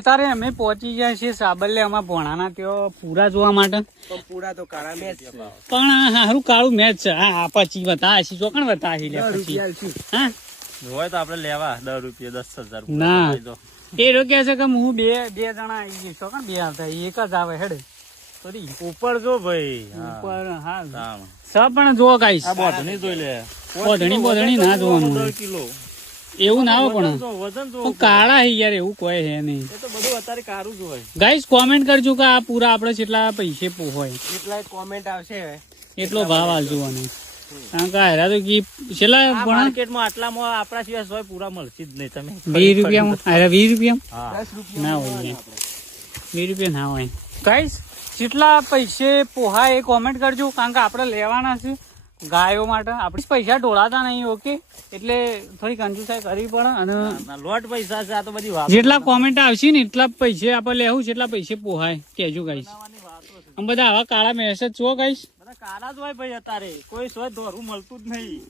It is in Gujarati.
અત્યારે અમે પહોંચી ગયા છીએ સાબરલિયામાં ભોણાના ત્યાં પૂરા જોવા માટે. પૂરા તો કાળા મેચ છે. પણ હારું કાળું મેચ છે. હા પછી બતા હશી ચોકણ બતા હશી લે પછી હા હોય તો આપડે લેવા 10 રૂપિયા 10,000 ના એ લોકો કહે છે કે હું બે જણા આવી જઈશ ચોકણ બે આવતા એક જ આવે હેડે ઉપર જો ભાઈ ઉપર હા તાણ. સ પણ જો ગાઈશ આ બોધણી જોઈ લે બોધણી ના જોવાનું 10 કિલો એવું ના હોય પણ વજન જો પણ કાળા હી યાર એવું કોઈ હે નહીં. એ તો બધું અત્યારે કારું જ હોય. ગાઈસ કોમેન્ટ કરજો કે આ પૂરા આપડે કેટલા પૈસે હોય કેટલા કોમેન્ટ આવશે એટલો ભાવ આલજો અને કારણ કે હારા તો કી છેલ્લા આ ભણા માર્કેટમાં આટલામાં આપણા સિવાય સોય પૂરા મળશે જ નહીં. તમે 20 રૂપિયામાં હારા 20 રૂપિયામાં હા 10 રૂપિયા ના હોય 20 રૂપિયા ના હોય. ગાઈસ કેટલા પૈસે પોહાય એ કોમેન્ટ કરજો કારણ કે આપણે લેવાના છે ગાયો માટે. આપણે પૈસા ઢોળાતા નહીં ઓકે એટલે થોડી કંજુસાઈ કરવી પડે અને ના, લોટ પૈસા છે. આ તો બધી વાત જેટલા કોમેન્ટ આવશે ને એટલા પૈસે આપણે લેવું છે એટલા પૈસે પોહાય કેજો ગાઈસ. આમ બધા આવા કાળા મેસેજ છો ગાઈસ બધા કાળા જ હોય ભાઈ અત્યારે કોઈ સોય દોરું મળતું જ નહીં.